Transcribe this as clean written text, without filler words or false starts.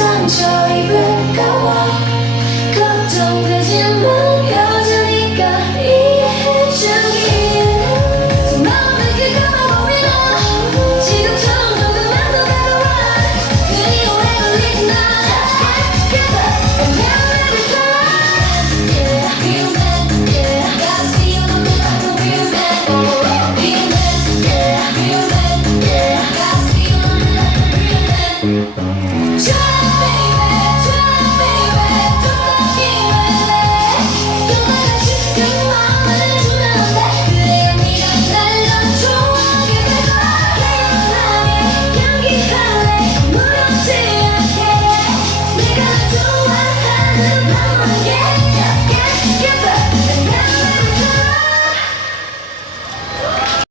상처 입을까봐 걱정되지만 여자니까 이해해주길 마음을 긁어봐 보면 지금처럼 조금만 더 다가와 그리 오래 걸리지 마 And now every time Yeah, real man Yeah, gotta see you looking like a real man Real man Yeah, real man Yeah, gotta see you looking like a real man